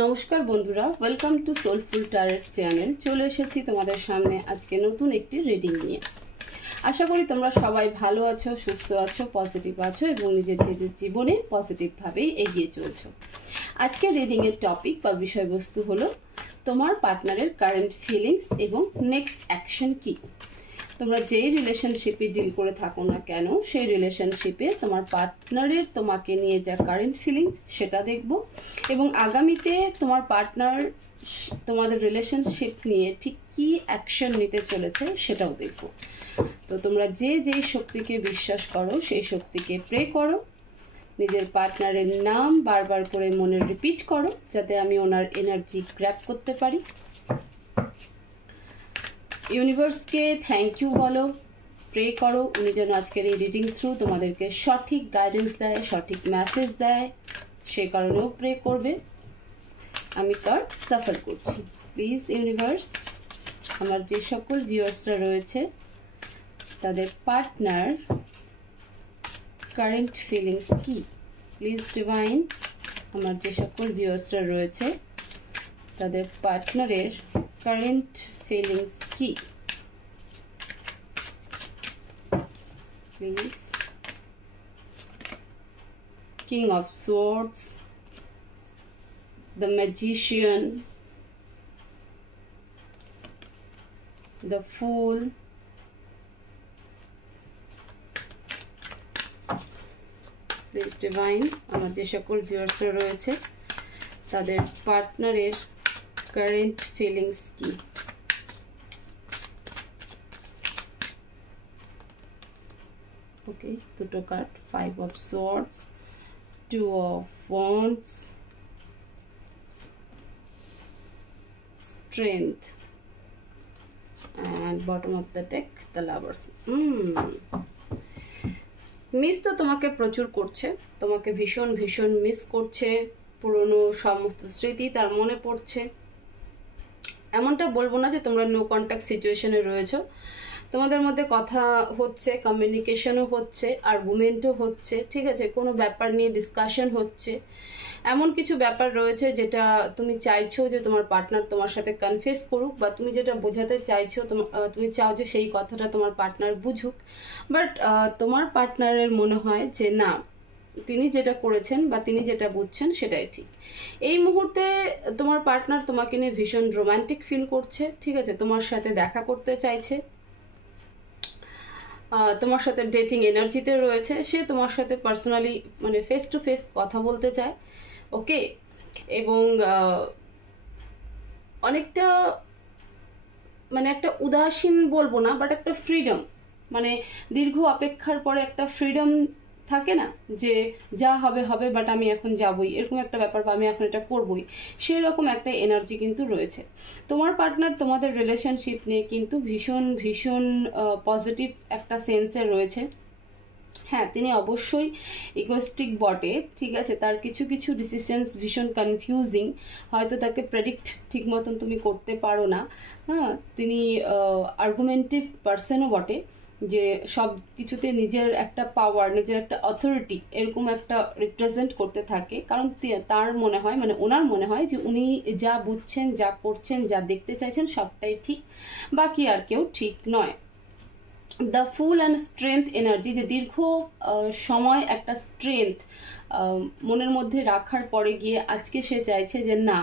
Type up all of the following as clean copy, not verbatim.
নমস্কার বন্ধুরা, welcome to soulful tarot channel. চলে এসেছি তোমাদের সামনে আজকে নতুন একটি রিডিং নিয়ে। আশা করি তোমরা সবাই ভালো আছো, সুস্থ আছো, পজিটিভ আছো এবং নিজেদের জীবনে পজিটিভভাবেই এগিয়ে চলছো। আজকে রিডিংয়ের টপিক বা বিষয়বস্তু হলো তোমার পার্টনারের কারেন্ট ফিলিংস এবং নেক্সট অ্যাকশন কী। তোমরা যেই রিলেশনশিপে ডিল করে থাকো না কেন, সেই রিলেশনশিপে তোমার পার্টনারের তোমাকে নিয়ে যা কারেন্ট ফিলিংস সেটা দেখব, এবং আগামীতে তোমার পার্টনার তোমাদের রিলেশনশিপ নিয়ে ঠিক কী অ্যাকশন নিতে চলেছে সেটাও দেখব। তো তোমরা যেই শক্তিকে বিশ্বাস করো সেই শক্তিকে প্রে করো, নিজের পার্টনারের নাম বারবার করে মনে রিপিট করো যাতে আমি ওনার এনার্জি গ্র্যাব করতে পারি। ইউনিভার্সকে থ্যাংক ইউ বলো, প্রে করো উনি যেন আজকের এই রিডিং থ্রু তোমাদেরকে সঠিক গাইডেন্স দেয়, সঠিক মেসেজ দেয়, সে কারণেও প্রে করবে। আমি তার সাফার করছি। প্লিজ ইউনিভার্স, আমার যে সকল ভিউয়ার্সরা রয়েছে তাদের পার্টনার কারেন্ট ফিলিংস কি। প্লিজ ডিভাইন, আমার যে সকল ভিউয়ার্সরা রয়েছে তাদের পার্টনারের কারেন্ট ফিলিংস কি। Please. King of Swords, the Magician, the Fool, Please Divine, আমার যে সকল ভিউয়ার্সরা রয়েছে তাদের পার্টনারের কারেন্ট ফিলিংস কি। Okay, দুটো card, 5 of Swords, 2 of Wands, Strength, and bottom of the deck, the Lovers. Miss তো তোমাকে প্রচুর করছে, তোমাকে ভীষণ ভীষণ মিস করছে, পুরনো সমস্ত স্মৃতি তার মনে পড়ছে। এমনটা বলবো না যে তোমরা নো কন্ট্যাক্ট সিচুয়েশনে রয়েছো, তোমাদের মধ্যে কথা হচ্ছে, কমিউনিকেশনও হচ্ছে, আর্গুমেন্টও হচ্ছে, ঠিক আছে, কোনো ব্যাপার নিয়ে ডিসকাশন হচ্ছে। এমন কিছু ব্যাপার রয়েছে যেটা তুমি চাইছো যে তোমার পার্টনার তোমার সাথে কনফেস করুক, বা তুমি যেটা বোঝাতে চাইছো তুমি চাও যে সেই কথাটা তোমার পার্টনার বুঝুক, বাট তোমার পার্টনারের মনে হয় যে না, তিনি যেটা করেছেন বা তিনি যেটা বুঝছেন সেটাই ঠিক। এই মুহূর্তে তোমার পার্টনার তোমাকে নিয়ে ভীষণ রোমান্টিক ফিল করছে, ঠিক আছে, তোমার সাথে দেখা করতে চাইছে, তোমার সাথে ডেটিং এনার্জিতে রয়েছে, সে তোমার সাথে পার্সোনালি মানে ফেস টু ফেস কথা বলতে চায়। ওকে, এবং অনেকটা মানে একটা উদাসীন বলবো না, বাট একটা ফ্রিডম, মানে দীর্ঘ অপেক্ষার পরে একটা ফ্রিডম থাকে না যে যা হবে হবে, বাট আমি এখন যাবই, এরকম একটা ব্যাপার, বা আমি এখন এটা করবই, সেই রকম একটা এনার্জি কিন্তু রয়েছে। তোমার পার্টনার তোমাদের রিলেশনশিপ নিয়ে কিন্তু ভীষণ ভীষণ পজিটিভ একটা সেন্সে রয়েছে। হ্যাঁ, তিনি অবশ্যই ইগোস্টিক বটে, ঠিক আছে, তার কিছু কিছু ডিসিশনস ভীষণ কনফিউজিং, হয়তো তাকে প্রেডিক্ট ঠিক মতন তুমি করতে পারো না। হ্যাঁ, তিনি আর্গুমেন্টিভ পার্সনও বটে, যে সব কিছুতে নিজের একটা পাওয়ার, নিজের একটা অথরিটি এরকম একটা রিপ্রেজেন্ট করতে থাকে, কারণ তার মনে হয়, মানে ওনার মনে হয় যে উনি যা বুঝছেন, যা করছেন, যা দেখতে চাইছেন সবটাই ঠিক, বাকি আর কেউ ঠিক নয়। The full and strength energy, যে দীর্ঘ সময় একটা স্ট্রেংথ মনের মধ্যে রাখার পরে গিয়ে আজকে সে চাইছে যে না,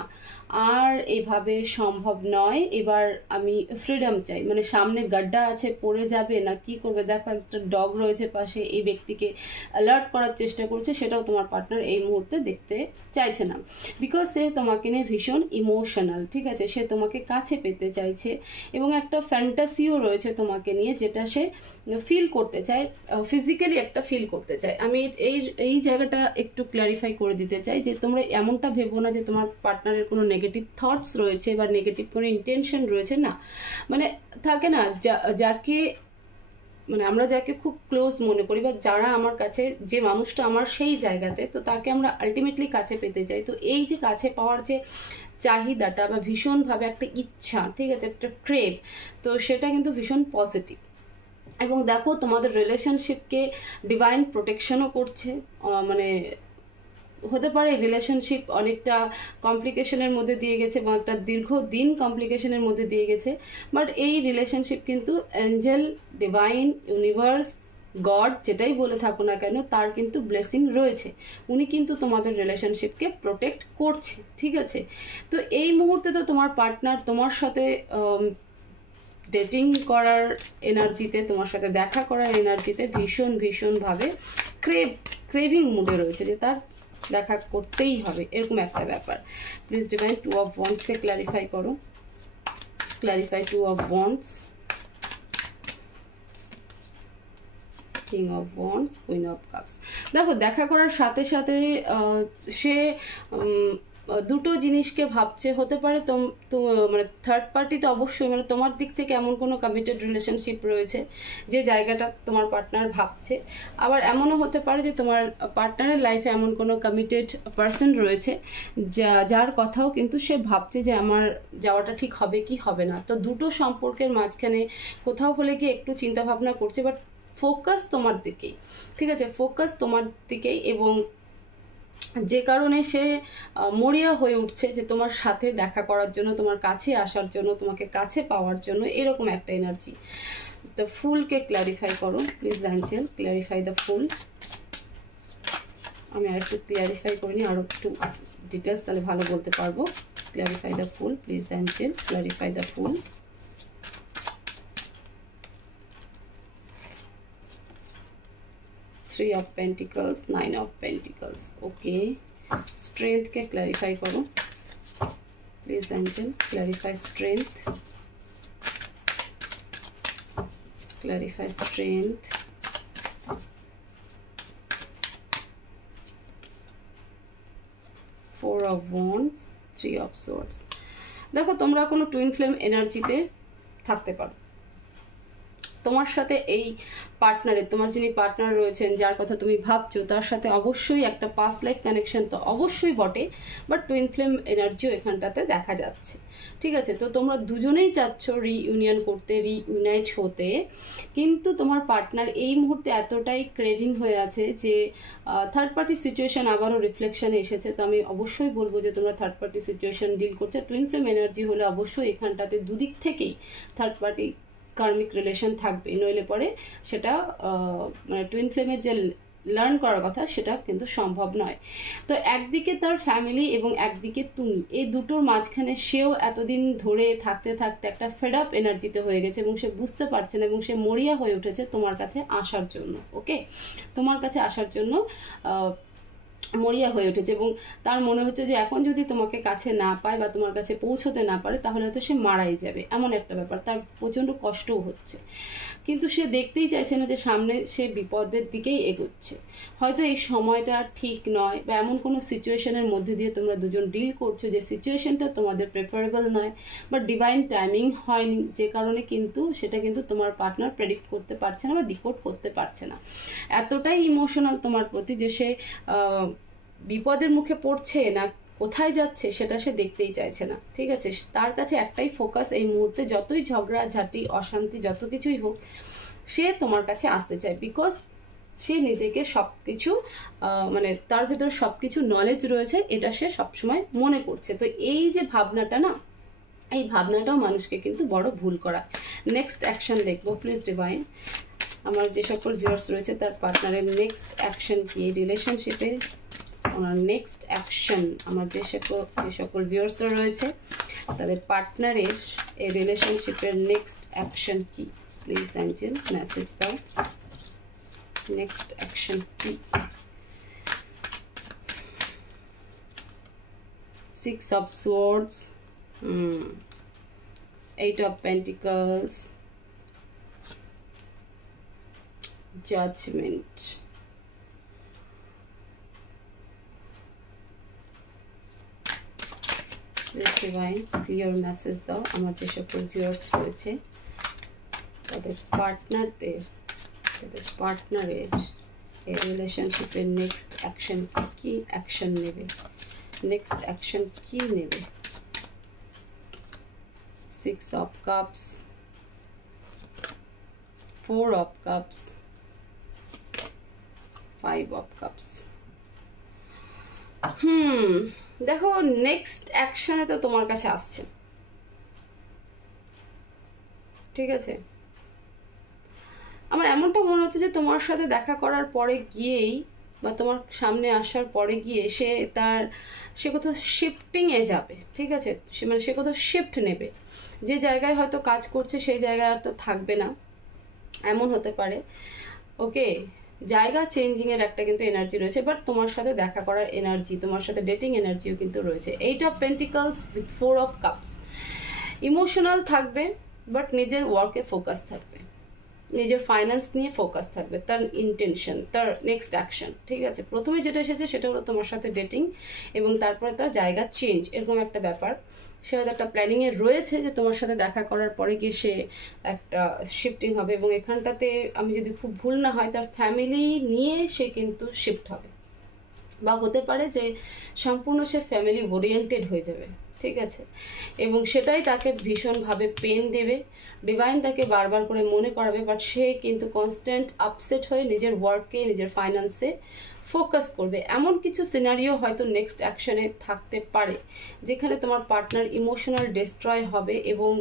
আর এভাবে সম্ভব নয়, এবার আমি ফ্রিডম চাই, মানে সামনে গাড্ডা আছে, পড়ে যাবে না কি করবে, দেখো একটা ডগ রয়েছে পাশে, এই ব্যক্তিকে অ্যালার্ট করার চেষ্টা করছে, সেটাও তোমার পার্টনার এই মুহূর্তে দেখতে চাইছে না, বিকজ সে তোমাকে নিয়ে ভীষণ ইমোশনাল, ঠিক আছে, সে তোমাকে কাছে পেতে চাইছে, এবং একটা ফ্যান্টাসিও রয়েছে তোমাকে নিয়ে, যেটা সে ফিল করতে চায়, ফিজিক্যালি একটা ফিল করতে চায়। আমি এই জায়গাটা একটু ক্ল্যারিফাই করে দিতে চাই যে তোমরা এমনটা ভেবো না যে তোমার পার্টনারের কোনো নেগেটিভ থটস রয়েছে বা নেগেটিভ কোনো ইন্টেনশন রয়েছে, না, মানে থাকে না যাকে, মানে আমরা যাকে খুব ক্লোজ মনে করি, বা যারা আমার কাছে, যে মানুষটা আমার সেই জায়গাতে, তো তাকে আমরা আলটিমেটলি কাছে পেতে চাই। তো এই যে কাছে পাওয়ার যে চাহিদাটা বা ভীষণভাবে একটা ইচ্ছা, ঠিক আছে, একটা ক্রেভ, তো সেটা কিন্তু ভীষণ পজিটিভ। এবং দেখো তোমাদের রিলেশনশিপকে ডিভাইন প্রোটেকশনও করছে, মানে হতে পারে রিলেশনশিপ অনেকটা কমপ্লিকেশনের মধ্যে দিয়ে গেছে বা একটা দীর্ঘদিন কমপ্লিকেশনের মধ্যে দিয়ে গেছে, বাট এই রিলেশনশিপ কিন্তু অ্যাঞ্জেল, ডিভাইন, ইউনিভার্স, গড যেটাই বলে থাকো না কেন, তার কিন্তু ব্লেসিং রয়েছে। উনি কিন্তু তোমাদের রিলেশনশিপকে প্রোটেক্ট করছে, ঠিক আছে? তো এই মুহূর্তে তো তোমার পার্টনার তোমার সাথে ডেটিং করার এনার্জিতে, তোমার সাথে দেখা করার এনার্জিতে ভীষণভাবে ক্রেভিং মুডে রয়েছে, যে তার দেখা করতেই হবে, এরকম একটা ব্যাপার। প্লিজ ডিভাইন 2 অফ ওয়ান্ডসকে ক্ল্যারিফাই করো, clarify 2 of wands, king of wands, queen of cups. দেখো, দেখা করার সাথে সাথে সে দুটো জিনিসকে ভাবছে। হতে পারে তো মানে থার্ড পার্টিতে অবশ্যই, মানে তোমার দিক থেকে এমন কোনো কমিটেড রিলেশনশিপ রয়েছে যে জায়গাটা তোমার পার্টনার ভাবছে। আবার এমনও হতে পারে যে তোমার পার্টনারের লাইফে এমন কোনো কমিটেড পার্সন রয়েছে যার কথাও কিন্তু সে ভাবছে যে আমার যাওয়াটা ঠিক হবে কি হবে না। তো দুটো সম্পর্কের মাঝখানে কোথাও হলে গিয়ে একটু চিন্তা ভাবনা করছে, বাট ফোকাস তোমার দিকেই, ঠিক আছে? ফোকাস তোমার দিকেই, এবং যে কারণে সে মরিয়া হয়ে উঠছে যে তোমার সাথে দেখা করার জন্য, তোমার কাছে আসার জন্য, তোমাকে কাছে পাওয়ার জন্য, এরকম একটা এনার্জি। দ্য ফুলকে ক্ল্যারিফাই করো প্লিজ অ্যাঞ্জেল, ক্ল্যারিফাই দ্য ফুল। আমি আর একটু ক্ল্যারিফাই করিনি, আরও একটু ডিটেলস তাহলে ভালো বলতে পারবো। Clarify the full please Angel, clarify the full. Three of Pentacles, Nine of Pentacles. Okay. Strength के clarify करो. Please angel, clarify strength. Clarify strength. Four of Wands, Three of Swords. देखो তোমরা কোনো টুইন ফ্লেম এনার্জিতে থাকতে পারো। তোমার সাথে এই পার্টনারের, তোমার যিনি পার্টনার রয়েছেন, যার কথা তুমি ভাবছো, তার সাথে অবশ্যই একটা পাস্ট লাইফ কানেকশন তো অবশ্যই বটে, বাট টুইন ফ্লেম এনার্জিও এখানটাতে দেখা যাচ্ছে, ঠিক আছে? তো তোমরা দুজনেই চাচ্ছ রিইউনিয়ন করতে, রিইউনাইট হতে, কিন্তু তোমার পার্টনার এই মুহূর্তে এতটাই ক্রেভিং হয়ে আছে যে থার্ড পার্টি সিচুয়েশন আবারও রিফ্লেকশনে এসেছে। তো আমি অবশ্যই বলবো যে তোমরা থার্ড পার্টি সিচুয়েশন ডিল করছো। টুইন ফ্লেম এনার্জি হলে অবশ্যই এখানটাতে দুদিক থেকেই থার্ড পার্টি কার্মিক রিলেশন থাকবে, নইলে পরে সেটা মানে টুইন ফ্লেমের যে লার্ন করার কথা সেটা কিন্তু সম্ভব নয়। তো একদিকে তার ফ্যামিলি এবং একদিকে তুমি, এই দুটোর মাঝখানে সেও এতদিন ধরে থাকতে থাকতে একটা ফেড আপ এনার্জিতে হয়ে গেছে এবং সে বুঝতে পারছে না, এবং সে মরিয়া হয়ে উঠেছে তোমার কাছে আসার জন্য। ওকে, তোমার কাছে আসার জন্য মরিয়া হয়ে উঠেছে, এবং তার মনে হচ্ছে যে এখন যদি তোমাকে কাছে না পায় বা তোমার কাছে পৌঁছতে না পারে, তাহলে হয়তো সে মারাই যাবে, এমন একটা ব্যাপার। তার প্রচণ্ড কষ্টও হচ্ছে, কিন্তু সে দেখতেই চাইছে না যে সামনে সে বিপদের দিকেই এগোচ্ছে। হয়তো এই সময়টা ঠিক নয়, বা এমন কোনো সিচুয়েশনের মধ্যে দিয়ে তোমরা দুজন ডিল করছো যে সিচুয়েশনটা তোমাদের প্রেফারেবল নয়, বা ডিভাইন টাইমিং হয়নি, যে কারণে কিন্তু সেটা কিন্তু তোমার পার্টনার প্রেডিক্ট করতে পারছে না বা ডিকোড করতে পারছে না। এতটাই ইমোশনাল তোমার প্রতি যে সে বিপদের মুখে পড়ছে না কোথায় যাচ্ছে সেটা সে দেখতেই চাইছে না, ঠিক আছে? তার কাছে একটাই ফোকাস এই মুহূর্তে, যতই ঝগড়া ঝাঁটি অশান্তি যত কিছুই হোক, সে তোমার কাছে আসতে চায়, বিকজ সে নিজেকে সব কিছু মানে তার ভেতরে সব কিছু নলেজ রয়েছে, এটা সে সবসময় মনে করছে। তো এই যে ভাবনাটা না, এই ভাবনাটাও মানুষকে কিন্তু বড় ভুল করা। নেক্সট অ্যাকশন দেখবো প্লিজ ডিভাইন। আমার যে সকল ভিউয়ার্স রয়েছে তার পার্টনারের নেক্সট অ্যাকশন কি রিলেশনশিপে, ওনার নেক্সট অ্যাকশন, আমার যে সকল ভিউয়ার্সরা রয়েছে তাদের পার্টনারের এই রিলেশনশিপের নেক্সট অ্যাকশন কি, প্লিজ অ্যাঞ্জেল মেসেজ দাও। নেক্সট অ্যাকশন কি? 6 of Swords, 8 of Pentacles, Judgment, divine clear message দাও আমার যে সকল ভিউয়ার্স রয়েছে তাদের পার্টনারের এই রিলেশনশিপের নেক্সট অ্যাকশন কি অ্যাকশন নেবে, নেক্সট অ্যাকশন কি নেবে। 6 of Cups, 4 of Cups, 5 of Cups. দেখো নেক্সট অ্যাকশনে তো তোমার কাছে আসছে, ঠিক আছে। আমার এমনটা মনে হচ্ছে যে তোমার সাথে দেখা করার পরে গিয়েই বা তোমার সামনে আসার পরে গিয়ে সে কোথাও শিফটিংয়ে যাবে, ঠিক আছে। সে কোথাও শিফট নেবে, যে জায়গায় হয়তো কাজ করছে সেই জায়গায় আর তো থাকবে না, এমন হতে পারে। ওকে, জায়গা চেঞ্জিংয়ের একটা কিন্তু এনার্জি রয়েছে, বাট তোমার সাথে দেখা করার এনার্জি, তোমার সাথে ডেটিং এনার্জিও কিন্তু রয়েছে। 8 of pentacles with 4 of cups. Emotional থাকবে, বাট নিজের ওয়ার্কে ফোকাস থাকবে, নিজের ফাইন্যান্স নিয়ে ফোকাস থাকবে, তার ইন্টেনশন, তার নেক্সট অ্যাকশন, ঠিক আছে। প্রথমে যেটা এসেছে সেটা হলো তোমার সাথে ডেটিং, এবং তারপরে তার জায়গা চেঞ্জ, এরকম একটা ব্যাপার। সে হয়তো একটা প্ল্যানিংয়ে রয়েছে যে তোমার সাথে দেখা করার পরে গিয়ে সে একটা শিফটিং হবে, এবং এখানটাতে আমি যদি খুব ভুল না হয় তার ফ্যামিলি নিয়ে সে কিন্তু শিফট হবে, বা হতে পারে যে সম্পূর্ণ সে ফ্যামিলি ওরিয়েন্টেড হয়ে যাবে, ঠিক আছে। এবং সেটাই তাকে ভীষণভাবে পেন দেবে। ডিভাইন তাকে বারবার করে মনে করাবে, বাট সে কিন্তু কনস্ট্যান্ট আপসেট হয়ে নিজের ওয়ার্কে, নিজের ফাইন্যান্সে ফোকাস করবে। এমন কিছু সিনারিও হয়তো নেক্সট অ্যাকশনে থাকতে পারে যেখানে তোমার পার্টনার ইমোশনাল ডিস্ট্রয় হবে, এবং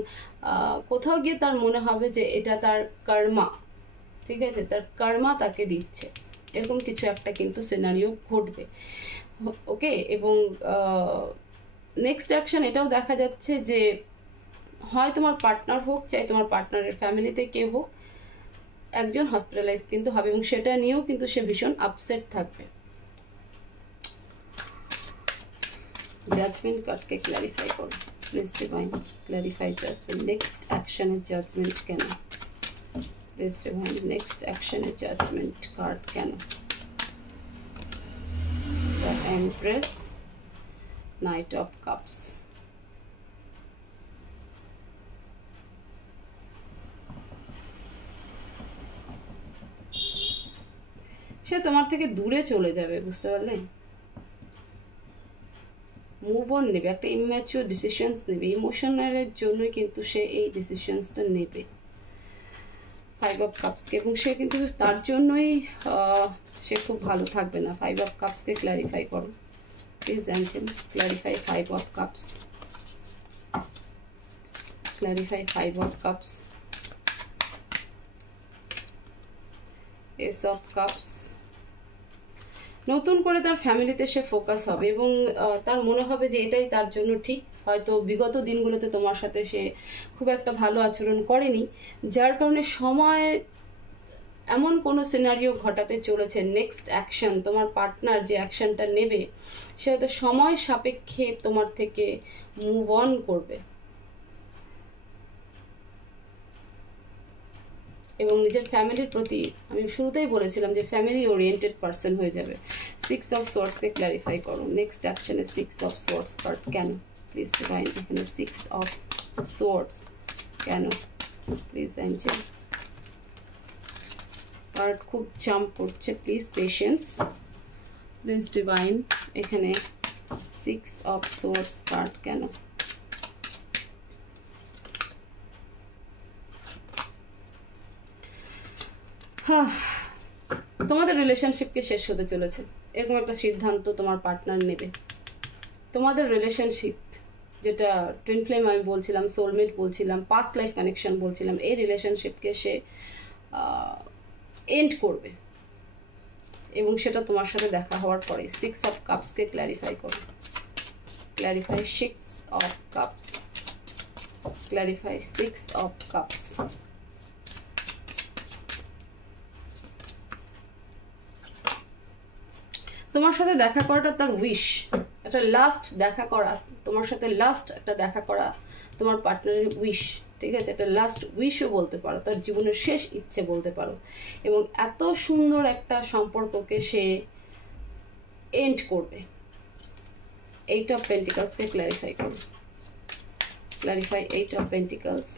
কোথাও গিয়ে তার মনে হবে যে এটা তার কর্মা, ঠিক আছে, তার কর্মা তাকে দিচ্ছে, এরকম কিছু একটা কিন্তু সিনারিও ঘটবে। ওকে, এবং নেক্সট অ্যাকশন এটাও দেখা যাচ্ছে যে হয় তোমার পার্টনার হোক, চাই তোমার পার্টনারের ফ্যামিলিতে কেউ হোক, একজন হসপিটালাইজ কিন্তু হবে, এবং সেটা নিয়েও কিন্তু সে ভীষণ আপসেট থাকবে। জাজমেন্ট কার্ডকে ক্ল্যারিফাই করো please divine, clarify judgment. Next অ্যাকশনের জাজমেন্ট কেন প্লিজ ডিভাইন, নেক্সট অ্যাকশনের জাজমেন্ট কার্ড কেন? The Empress, Knight of Cups. সে তোমার থেকে দূরে চলে যাবে, বুঝতে পারলে? মুভ অন নেবে, একটা ইম্যাচিওর ডিসিশনস নেবে, ইমোশনালের জন্যই কিন্তু সে এই ডিসিশনসটা নেবে 5 অফ কাপসকে, এবং সে কিন্তু তার জন্যই সে খুব ভালো থাকবে না। 5 অফ কাপসকে ক্ল্যারিফাই করো please Angel, clarify 5 of cups, clarify 5 of cups, S of cups. নতুন করে তার ফ্যামিলিতে সে ফোকাস হবে, এবং তার মনে হবে যে এটাই তার জন্য ঠিক। হয়তো বিগত দিনগুলোতে তোমার সাথে সে খুব একটা ভালো আচরণ করেনি, যার কারণে সময় এমন কোনো সিনারিও ঘটাতে চলেছে, নেক্সট অ্যাকশন তোমার পার্টনার যে অ্যাকশনটা নেবে সে হয়তো সময় সাপেক্ষে তোমার থেকে মুভ অন করবে, এবং নিজের ফ্যামিলির প্রতি, আমি শুরুতেই বলেছিলাম যে ফ্যামিলি ওরিয়েন্টেড পার্সন হয়ে যাবে। 6 অফ সোর্সকে ক্ল্যারিফাই করো নেক্সট অ্যাকশনে 6 অফ সোর্স কার্ড কেন প্লিজ ডিভাইন, এখানে 6 অফ সোর্স কেন প্লিজ অ্যাঞ্জেল। কার্ড খুব জাম্প করছে, প্লিজ পেশেন্স প্লিজ ডিভাইন, এখানে 6 অফ সোর্স কার্ড কেন? তোমাদের রিলেশনশিপকে শেষ হতে চলেছে, এরকম একটা সিদ্ধান্ত তোমার পার্টনার নেবে। তোমাদের রিলেশনশিপ, যেটা টুইন ফ্লেম আমি বলছিলাম, সোলমেট বলছিলাম, পাস্ট লাইফ কানেকশন বলছিলাম, এই রিলেশনশিপকে সে এন্ড করবে, এবং সেটা তোমার সাথে দেখা হওয়ার পরে। 6 অফ কাপসকে ক্ল্যারিফাই করো, clarify 6 of cups, clarify 6 of cups. তোমার সাথে দেখা করাটা তার উইশ, একটা লাস্ট দেখা করা, তোমার সাথে লাস্ট একটা দেখা করা তোমার পার্টনারের উইশ, ঠিক আছে, একটা লাস্ট উইশও বলতে পারো, তার জীবনের শেষ ইচ্ছে বলতে পারো। এবং এত সুন্দর একটা সম্পর্ককে সে এন্ড করবে। 8 অফ পেন্টিকলসকে ক্ল্যারিফাই করো, clarify 8 of pentacles,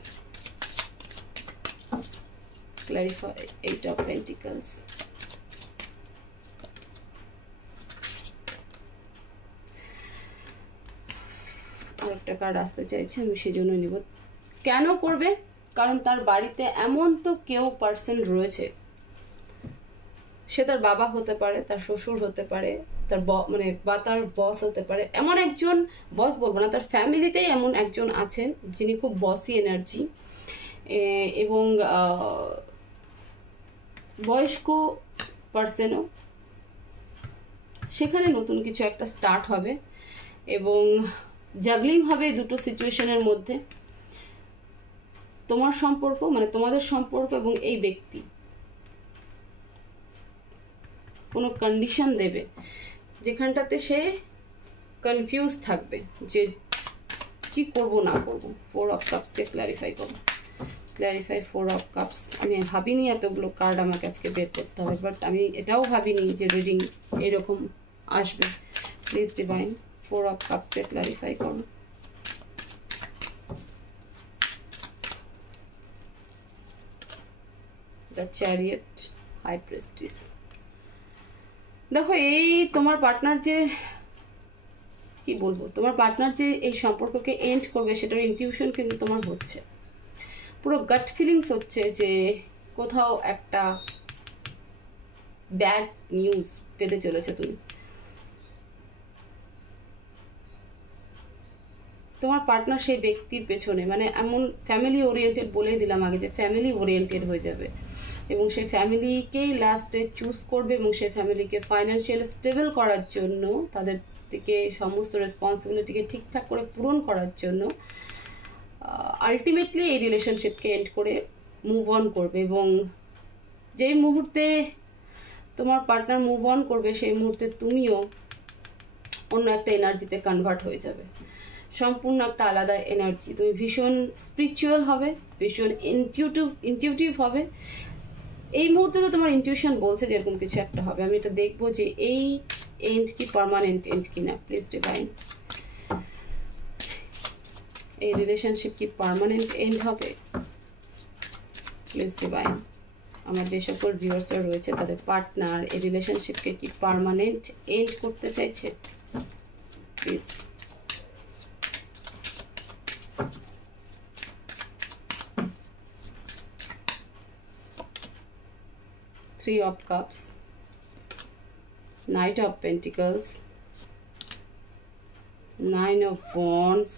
clarify 8 of pentacles. আরেকটা কার্ড আসতে চাইছে, আমি সেজন্য নিব। কেন করবে? কারণ তার বাড়িতে এমন তো কেউ পার্সন রয়েছে, সে তার বাবা হতে পারে, তার শ্বশুর হতে পারে, তার মানে বা তার বস হতে পারে, এমন একজন, বস বলবো না, তার ফ্যামিলিতেই এমন একজন আছেন যিনি খুব বসি এনার্জি, এবং বয়স্ক পার্সনও। সেখানে নতুন কিছু একটা স্টার্ট হবে এবং জাগলিং হবে দুটো সিচুয়েশনের মধ্যে। তোমার সম্পর্ক মানে তোমাদের সম্পর্ক এবং এই ব্যক্তি কোনো কন্ডিশন দেবে যেখানটাতে সে কনফিউজ থাকবে যে কি করব না করব। 4 অফ কাপসকে ক্ল্যারিফাই করব, ক্ল্যারিফাই 4 অফ কাপস। আমি ভাবিনি এতগুলো কার্ড আমাকে আজকে বের করতে হবে, বাট আমি এটাও ভাবিনি যে রিডিং এরকম আসবে। প্লিজ ডিভাইন 4 অফ কাপসকে ক্ল্যারিফাই করো। The chariot, high prestige. দেখো এই তোমার পার্টনার যে, কি বলবো, তোমার পার্টনার যে এই সম্পর্ককে এন্ড করবে সেটার ইনটিউশন কিন্তু তোমার হচ্ছে, পুরো গাট ফিলিংস হচ্ছে যে কোথাও একটা ব্যাড নিউজ পেতে চলেছে তুমি। তোমার পার্টনার সেই ব্যক্তির পেছনে, মানে এমন ফ্যামিলি ওরিয়েন্টেড, বলেই দিলাম আগে যে ফ্যামিলি ওরিয়েন্টেড হয়ে যাবে এবং সেই ফ্যামিলিকেই লাস্টে চুজ করবে এবং সেই ফ্যামিলিকে ফাইন্যান্সিয়াল স্টেবল করার জন্য, তাদের থেকে সমস্ত রেসপন্সিবিলিটিকে ঠিকঠাক করে পূরণ করার জন্য আলটিমেটলি এই রিলেশনশিপকে এন্ড করে মুভ অন করবে। এবং যেই মুহূর্তে তোমার পার্টনার মুভ অন করবে সেই মুহূর্তে তুমিও অন্য একটা এনার্জিতে কনভার্ট হয়ে যাবে, সম্পূর্ণ একটা আলাদা এনার্জি। তুমি ভীষণ স্পিরিচুয়াল হবে, ভীষণ ইনটিউটিভ হবে। এই মুহূর্তে তো তোমার ইনটিউশন বলছে যে এরকম কিছু একটা হবে। আমি এটা দেখবো যে এই এন্ড কি পার্মানেন্ট এন্ড কিনা। প্লিজ ডিভাইন, এই রিলেশনশিপ কি পার্মানেন্ট এন্ড হবে? প্লিজ ডিভাইন, আমার যে সকল ভিউয়ার্সরা রয়েছে তাদের পার্টনার এই রিলেশনশিপকে কি পার্মানেন্ট এন্ড করতে চাইছে? Please. Three of Cups, Knight of Pentacles, Nine of Wands,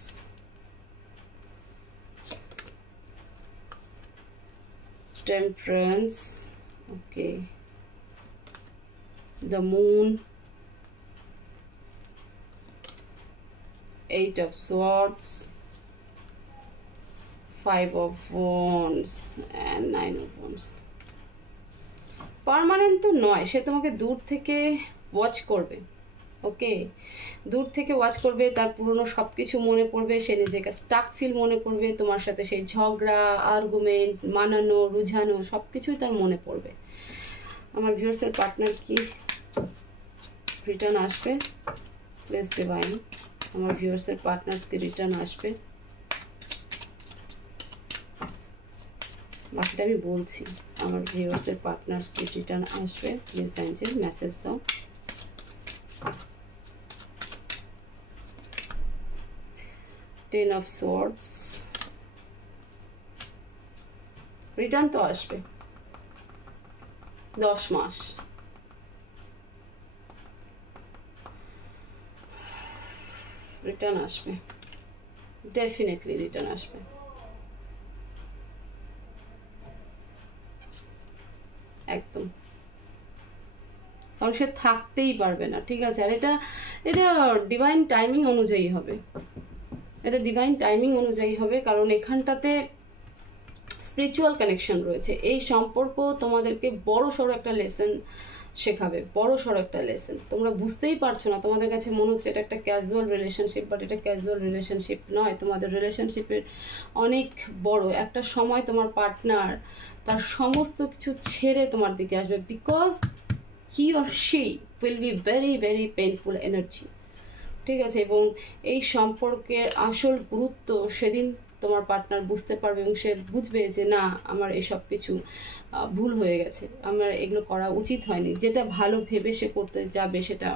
Temperance, okay, the Moon, Eight of Swords, Five of Wands and Nine of Wands. Permanent তো নয়, সে তোমাকে দূর থেকে ওয়াচ করবে, ওকে, দূর থেকে ওয়াচ করবে, তার পুরনো সব কিছু মনে পড়বে, সে নিজেকে স্টাক ফিল মনে করবে, তোমার সাথে সেই ঝগড়া, আর্গুমেন্ট, মানানো, রুঝানো সব কিছুই তার মনে পড়বে। আমার ভিউয়ার্সের পার্টনার কি রিটার্ন আসবে? প্লিজ ডিভাইন, আমার ভিউয়ার্সের পার্টনার্স কি রিটার্ন আসবে? বাকিটা আমি বলছি। আমার ভিউয়ার্সের পার্টনার্স কি রিটার্ন আসবে? প্লিজ অ্যাঞ্জেল মেসেজ দাও। টেন অফ সোর্ডস, রিটার্ন তো আসবে 10 মাস। রিটার্ন আসবে, ডেফিনেটলি রিটার্ন আসবে। একদম, কারণ সে থাকতেই পারবে না, ঠিক আছে। আর এটা ডিভাইন টাইমিং অনুযায়ী হবে, এটা ডিভাইন টাইমিং অনুযায়ী হবে, কারণ এখানটাতে স্পিরিচুয়াল কানেকশন রয়েছে। এই সম্পর্ক তোমাদেরকে বড় সড়ো একটা লেসন শেখাবে, বড় সড়ো একটা লেসন। তোমরা বুঝতেই পারছো না, তোমাদের কাছে মনে হচ্ছে এটা একটা ক্যাজুয়াল রিলেশনশিপ, বাট এটা ক্যাজুয়াল রিলেশনশিপ নয়। তোমাদের রিলেশনশিপের অনেক বড় একটা সময় তোমার পার্টনার তার সমস্ত কিছু ছেড়ে তোমার দিকে আসবে, because he or she will be very very painful energy, ঠিক আছে। এবং এই সম্পর্কের আসল গুরুত্ব সেদিন তোমার পার্টনার বুঝতে পারবে এবং সে বুঝবে যে না, আমার এসব কিছু ভুল হয়ে গেছে, আমার এগুলো করা উচিত হয়নি। যেটা ভালো ভেবে সে করতে যাবে সেটা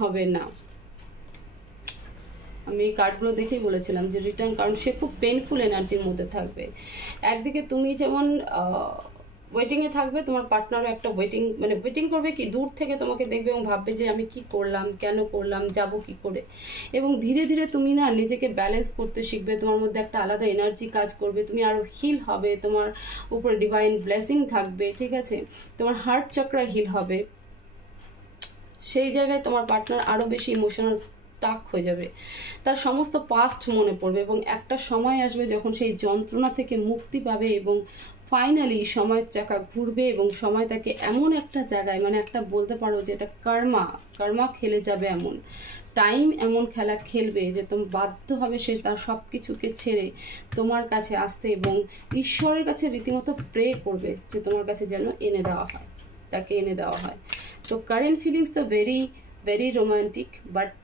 হবে না। আমি এই কার্ডগুলো দেখেই বলেছিলাম যে রিটার্ন, কারণ সে খুব পেইনফুল এনার্জির মধ্যে থাকবে। একদিকে তুমি যেমন ওয়েটিংয়ে থাকবে, তোমার পার্টনারও একটা ওয়েটিং করবে, কি দূর থেকে তোমাকে দেখবে এবং ভাববে যে আমি কি করলাম, কেন করলাম, যাব কি করে। এবং ধীরে ধীরে তুমি না নিজেকে ব্যালেন্স করতে শিখবে, তোমার মধ্যে একটা আলাদা এনার্জি কাজ করবে, তুমি আরও হিল হবে, তোমার উপরে ডিভাইন ব্লেসিং থাকবে, ঠিক আছে, তোমার হার্ট চক্রা হিল হবে। সেই জায়গায় তোমার পার্টনার আরও বেশি ইমোশনাল স্টাক হয়ে যাবে, তার সমস্ত পাস্ট মনে পড়বে এবং একটা সময় আসবে যখন সেই যন্ত্রণা থেকে মুক্তি পাবে এবং ফাইনালি সময়ের চাকা ঘুরবে এবং সময় তাকে এমন একটা জায়গায়, মানে একটা বলতে পারো যে এটা কর্মা খেলে যাবে, এমন টাইম এমন খেলা খেলবে যে তুমি বাধ্য হবে সে তার সব কিছুকে ছেড়ে তোমার কাছে আসতে এবং ঈশ্বরের কাছে রীতিমতো প্রে করবে যে তোমার কাছে যেন এনে দেওয়া হয়, তাকে এনে দেওয়া হয়। তো কারেন্ট ফিলিংস তো very romantic, but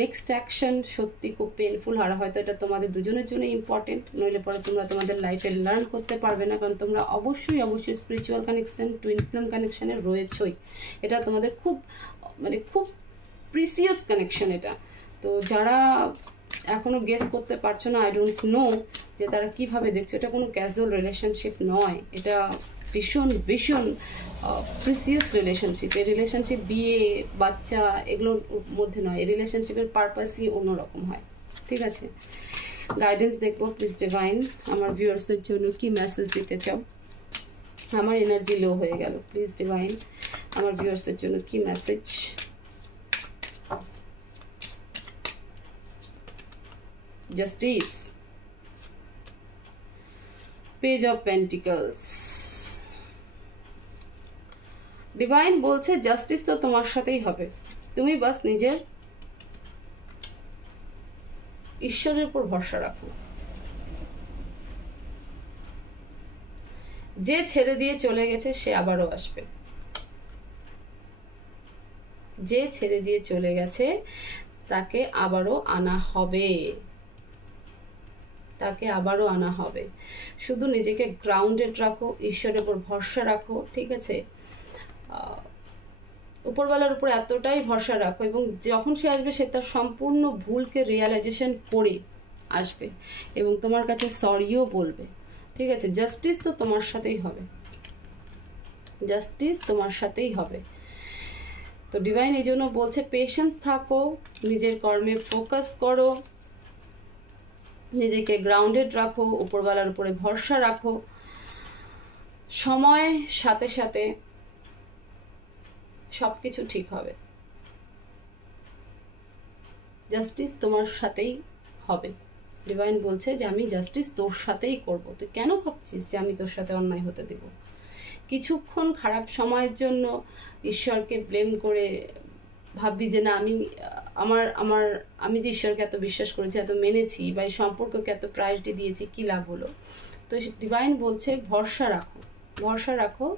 next action সত্যি খুব পেনফুল, আর হয়তো এটা তোমাদের দুজনের জন্য ইম্পর্টেন্ট, নইলে পরে তোমরা তোমাদের লাইফে লার্ন করতে পারবে না, কারণ তোমরা অবশ্যই স্পিরিচুয়াল কানেকশন, টুইন ফ্লেম কানেকশানে রয়েছই, এটা তোমাদের খুব প্রিসিয়াস কানেকশন এটা। তো যারা এখনো গেস করতে পারছো না, আই ডোন্ট নো যে তারা কিভাবে দেখছো, এটা কোনো ক্যাজুয়াল রিলেশনশিপ নয়, এটা ভীষণ প্রিসিয়াস রিলেশনশিপ। এই রিলেশনশিপ বিয়ে, বাচ্চা এগুলোর মধ্যে নয়, এই রিলেশনশিপের পারপাসই অন্যরকম হয়, ঠিক আছে। গাইডেন্স দেখবো প্লিজ ডিভাইন, আমার ভিউয়ার্সদের জন্য কি মেসেজ দিতে চাও। আমার এনার্জি লো হয়ে গেল, প্লিজ ডিভাইন আমার ভিউয়ার্সদের জন্য কি message. Justice, page of pentacles. Divine বলছে জাস্টিস তো তোমার সাথেই হবে, তুমি বাস নিজের ঈশ্বরের উপর ভরসা রাখো। যে ছেড়ে দিয়ে চলে গেছে সে আবারও আসবে, যে ছেড়ে দিয়ে চলে গেছে তাকে আবারও আনা হবে, তাকে আবারও আনা হবে। শুধু নিজেকে গ্রাউন্ডেড রাখো, ঈশ্বরের উপর ভরসা রাখো, ঠিক আছে, উপরওয়ালার উপর এতটাই ভরসা রাখো এবং যখন সে আসবে সে তার সম্পূর্ণ ভুলকে রিয়ালাইজেশন করে আসবে এবং তোমার কাছে সরিও বলবে, ঠিক আছে। জাস্টিস তো তোমার সাথেই হবে, জাস্টিস তোমার সাথেই হবে। তো ডিভাইন এই জন্য বলছে পেশেন্স থাকো, নিজের কর্মে ফোকাস করো, নিজেকে গ্রাউন্ডেড রাখো, উপরওয়ালার উপরে ভরসা রাখো, সময় সাথে সাথে সবকিছু ঠিক হবে, জাস্টিস তোমার সাথেই হবে। ডিভাইন বলছে যে আমি জাস্টিস তোর সাথেই করব, তুই কেন ভাবছিস যে আমি তোর সাথে অন্যায় হতে দেব। কিছুক্ষণ খারাপ সময়ের জন্য ঈশ্বরকে ব্লেম করে ভাববি যে না আমি যে ঈশ্বরকে এত বিশ্বাস করেছি, এত মেনেছি বা এই সম্পর্ককে এত প্রায়োরিটি দিয়েছি, কি লাভ হলো। তো ডিভাইন বলছে ভরসা রাখো, ভরসা রাখো,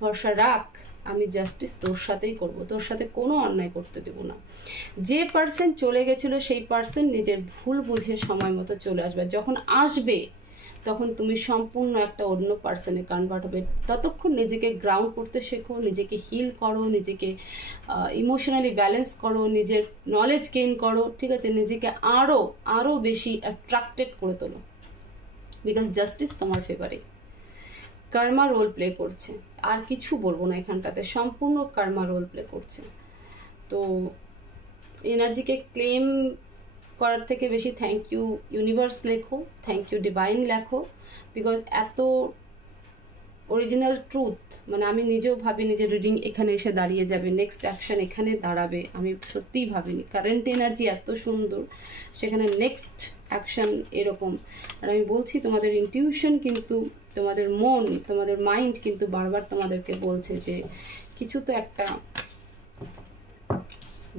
ভরসা রাখ, আমি জাস্টিস তোর সাথেই করব, তোর সাথে কোনো অন্যায় করতে দেব না। যে পার্সন চলে গেছিল সেই পার্সন নিজের ভুল বুঝে সময় মতো চলে আসবে, যখন আসবে তখন তুমি সম্পূর্ণ একটা অন্য পার্সনে কনভার্ট হবে। ততক্ষণ নিজেকে গ্রাউন্ড করতে শেখো, নিজেকে হিল করো, নিজেকে ইমোশনালি ব্যালেন্স করো, নিজের নলেজ গেইন করো, ঠিক আছে, নিজেকে আরও বেশি অ্যাট্রাক্টেড করে তোলো, বিকজ জাস্টিস তোমার ফেভারে। কর্মা রোল প্লে করছে, আর কিছু বলবো না এখানটাতে, সম্পূর্ণ কর্মা রোল প্লে করছে। তো এনার্জিকে ক্লেম করার থেকে বেশি থ্যাংক ইউ ইউনিভার্স লেখো, থ্যাংক ইউ ডিভাইন লেখো, বিকজ এত অরিজিনাল ট্রুথ, মানে আমি নিজেও ভাবি নিজের রিডিং এখানে এসে দাঁড়িয়ে যাবে, নেক্সট অ্যাকশন এখানে দাঁড়াবে, আমি সত্যিই ভাবিনি। কারেন্ট এনার্জি এত সুন্দর, সেখানে নেক্সট অ্যাকশন এরকম। আর আমি বলছি তোমাদের ইনটিউশন কিন্তু, তোমাদের মন, তোমাদের মাইন্ড কিন্তু বারবার তোমাদেরকে বলছে যে কিছু তো একটা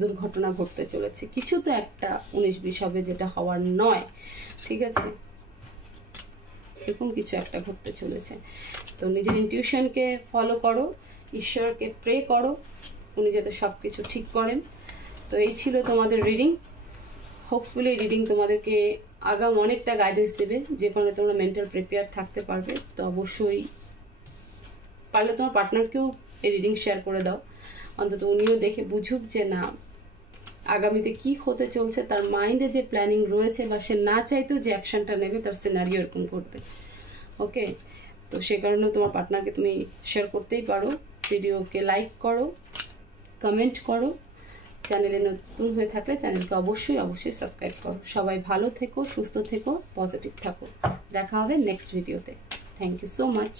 দুর্ঘটনা ঘটতে চলেছে, কিছু তো একটা 19-20 হবে যেটা হওয়ার নয়, ঠিক আছে, এরকম কিছু একটা ঘটতে চলেছে। তো নিজের ইনটিউশনকে ফলো করো, ঈশ্বরকে প্রে করো উনি যাতে সব কিছু ঠিক করেন। তো এই ছিল তোমাদের রিডিং। হোপফুলি রিডিং তোমাদেরকে আগাম অনেকটা গাইডেন্স দেবে, যে কারণে তোমরা মেন্টাল প্রিপেয়ার থাকতে পারবে। তো অবশ্যই পারলে তোমার পার্টনারকেও এই রিডিং শেয়ার করে দাও, অন্তত উনিও দেখে বুঝুক যে না আগামীতে কি হতে চলছে, তার মাইন্ডে যে প্ল্যানিং রয়েছে বা সে না চাইতেও যে অ্যাকশনটা নেবে তার সিনারিও এরকম ঘটবে। ওকে, তো সে কারণেও তোমার পার্টনারকে তুমি শেয়ার করতেই পারো। ভিডিওকে লাইক করো, কমেন্ট করো। চ্যানেলে নতুন হয়ে থাকলে চ্যানেলকে অবশ্যই সাবস্ক্রাইব করো। সবাই ভালো থেকো, সুস্থ থেকো, পজিটিভ থাকো। দেখা হবে নেক্সট ভিডিওতে। Thank you so much.